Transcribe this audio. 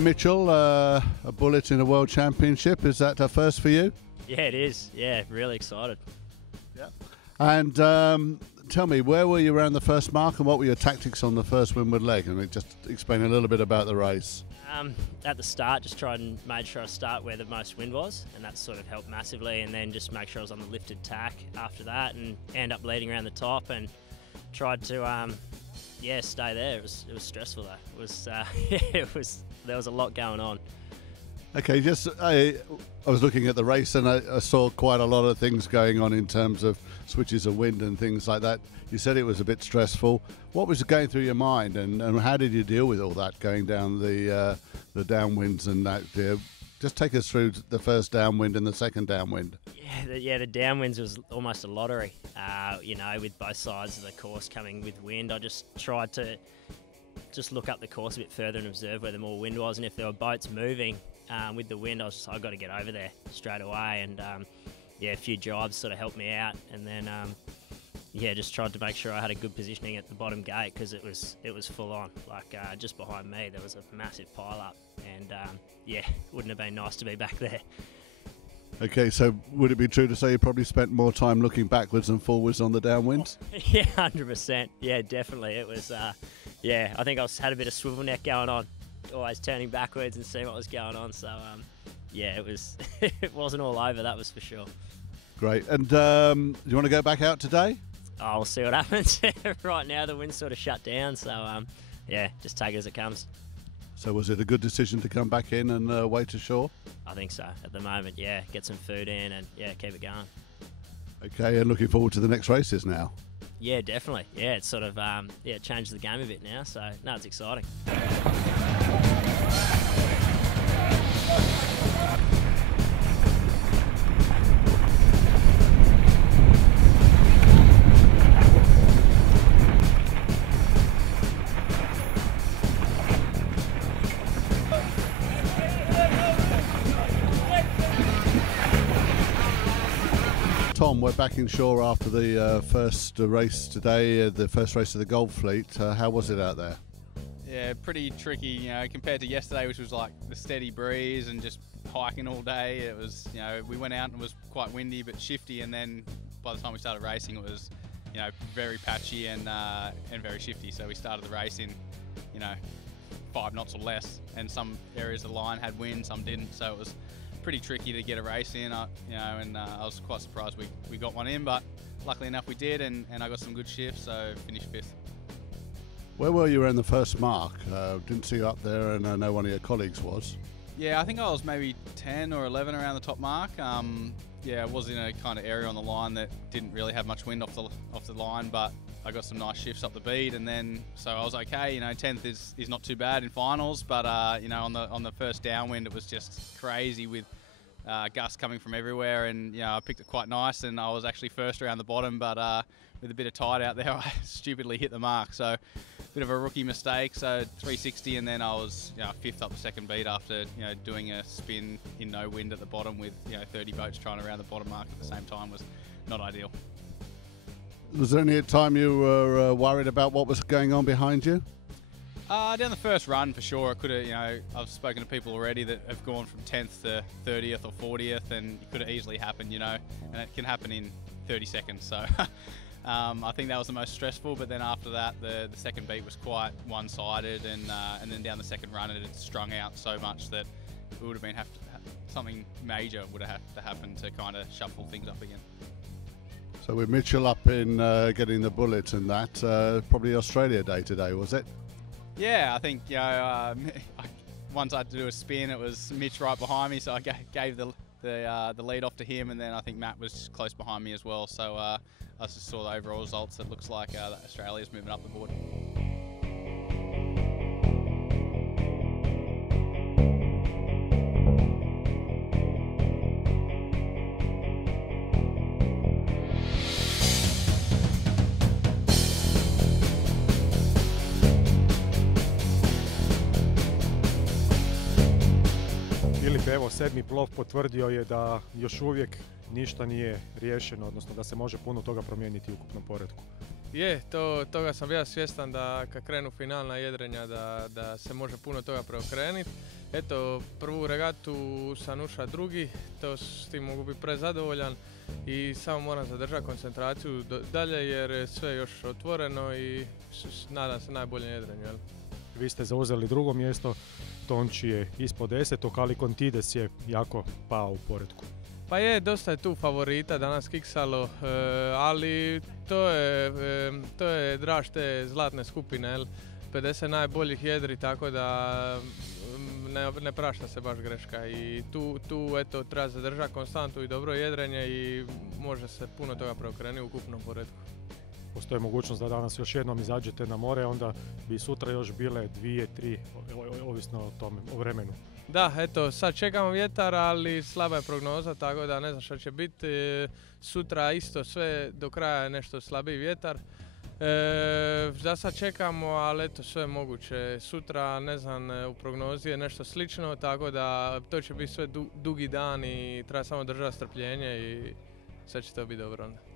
Okay, Mitchell, a bullet in a World Championship, is that a first for you? Yeah, it is. Yeah, really excited. Yeah. And tell me, where were you around the first mark and what were your tactics on the first windward leg? I mean, just explain a little bit about the race. At the start, just tried and made sure I start where the most wind was, and that sort of helped massively, and then just make sure I was on the lifted tack after that and end up leading around the top and tried to stay there. It was stressful though. There was a lot going on. Okay, I was looking at the race and I saw quite a lot of things going on in terms of switches of wind and things like that. You said it was a bit stressful. What was going through your mind, and how did you deal with all that going down the downwinds and that? Just take us through the first downwind and the second downwind. The downwinds was almost a lottery. With both sides of the course coming with wind, I just tried to just look up the course a bit further and observe where the more wind was, and if there were boats moving with the wind, I got to get over there straight away, and a few jibes sort of helped me out, and then just tried to make sure I had a good positioning at the bottom gate because it was full on. Like just behind me there was a massive pile up, and wouldn't have been nice to be back there. Okay, so would it be true to say you probably spent more time looking backwards than forwards on the downwinds? Yeah, 100%. Yeah, definitely. It was, I think I had a bit of swivel neck going on, always turning backwards and seeing what was going on. So, it was, it wasn't all over, that was for sure. Great. And do you want to go back out today? Oh, we'll see what happens. Right now, the wind's sort of shut down. So, just take it as it comes. So was it a good decision to come back in and wait ashore? I think so. At the moment, get some food in and keep it going. Okay, and looking forward to the next races now. Yeah, definitely. Yeah, it's sort of changed the game a bit now. So no, it's exciting. Tom, we're back in shore after the first race today, the first race of the Gold Fleet. How was it out there? Yeah, pretty tricky, compared to yesterday, which was like the steady breeze and just hiking all day. It was, we went out and it was quite windy but shifty, and then by the time we started racing, it was, very patchy and very shifty. So we started the race in, 5 knots or less, and some areas of the line had wind, some didn't. So it was pretty tricky to get a race in, and I was quite surprised we got one in, but luckily enough we did, and I got some good shifts, so finished 5th. Where were you around the first mark? Didn't see you up there, and I know one of your colleagues was. Yeah, I think I was maybe 10 or 11 around the top mark. I was in a kind of area on the line that didn't really have much wind off the line, but I got some nice shifts up the bead, and then so I was okay. 10th is not too bad in finals, but on the first downwind it was just crazy with gusts coming from everywhere, and I picked it quite nice, and I was actually first around the bottom, but with a bit of tide out there, I stupidly hit the mark. So a bit of a rookie mistake. So 360, and then I was 5th up the second beat after doing a spin in no wind at the bottom with 30 boats trying around the bottom mark at the same time was not ideal. Was there any time you were worried about what was going on behind you? Down the first run for sure. I could have, I've spoken to people already that have gone from 10th to 30th or 40th, and it could have easily happened, and it can happen in 30 seconds. So I think that was the most stressful. But then after that, the second beat was quite one-sided, and then down the second run, it had strung out so much that it would have been something major would have to happen to kind of shuffle things up again. So with Mitchell up in getting the bullet and that, probably Australia Day today, was it? Yeah, I think once I had to do a spin, it was Mitch right behind me, so I gave the lead off to him, and then I think Matt was close behind me as well. So I just saw the overall results. It looks like Australia's moving up the board. Evo, 7. plov potvrdio je da još uvijek ništa nije riješeno, odnosno da se može puno toga promijeniti u ukupnom poretku. Je, toga sam ja svjestan da kad krenu finalna jedrenja da se može puno toga preokrenuti. Eto, prvu regatu sam ušao drugi, to s tim mogu biti prezadovoljan i samo moram zadržati koncentraciju dalje jer je sve još otvoreno i nadam se najboljem jedrenju. Jel? Vi ste zauzeli drugo mjesto, Tonči je ispod 10, ali Contides je jako pao u poretku. Pa je, dosta je tu favorita danas kiksalo, ali to je draž te zlatne skupine, jel? 50 najboljih jedri, tako da ne prašta se baš greška i tu eto, treba zadržati konstantu i dobro jedrenje i može se puno toga preokrenuti u ukupnom poretku. Postoji mogućnost da danas još jednom izađete na more, onda bi sutra još bile 2, 3, ovisno o tome, o vremenu. Da, eto, sad čekamo vjetar, ali slaba je prognoza, tako da ne znam što će biti. Sutra isto sve do kraja je nešto slabiji vjetar. Za sad čekamo, ali eto, sve je moguće. Sutra, ne znam, u prognozi je nešto slično, tako da to će biti sve dugi dan i treba samo držati strpljenje i sve će to biti dobro onda.